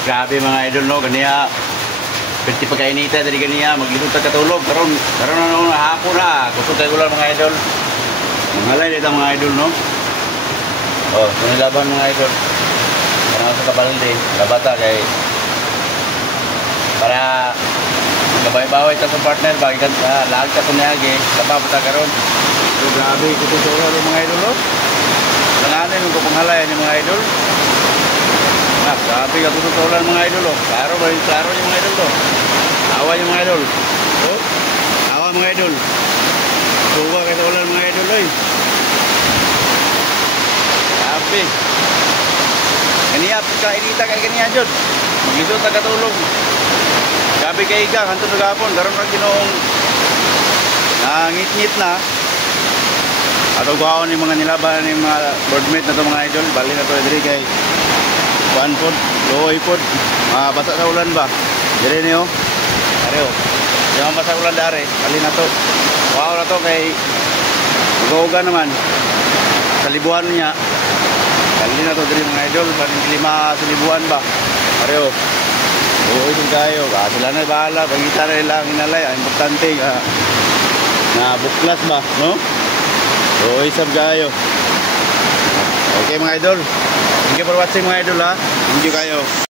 Grabe mga idol no, ganiya. Pwede pagkainita dari ganiya, maglisod ta katulog. Karon ano hapon na, kusog kay ulan mga idol. Mangalay dito mga idol no. Oh, sinilaban mga idol. Para sa kabalde, labata kay para gabay-baway ta sa partner ba ikan lag ta kunyagi, laba ta karon. So grabe kusog sa ulan mga idol no. Langanin ko panghalay ni mga idol. Grabe ka kusog sa ulan mga idol oh. Klaro ba yung klaro yung mga idol to? Awa yung mga idol. Oh, awa mga idol. Suwa kayo sa ulan mga idol oy. Grabe. Kaniya, pagkainita kay kaniya dyan. Mag-isot na katulog. Grabe kay Igang, hantun na gapon. Karoon na ginoong ngit-ngit na. Ato guhaon ni mga nilaban ni mga boardmate na ito mga idol. Bali na ito edri kay Juan Pod, Loy Pod. Basa sa ulan ba? Dire niyo. Areo. Di man basa ulan dare. Bali na to. Wow na to kay uga-uga naman. Sa libuhan niya. Bali na to dire mga idol. Bali 5 sa libuhan ba? Areo. Oo, ito kayo. Sila na bahala. Pagkita na lang hinalay. Ang importante na buklas ba? No? Oo, isab kayo. Okay mga idol. Thank you for watching mga idol ha. Thank you kayo.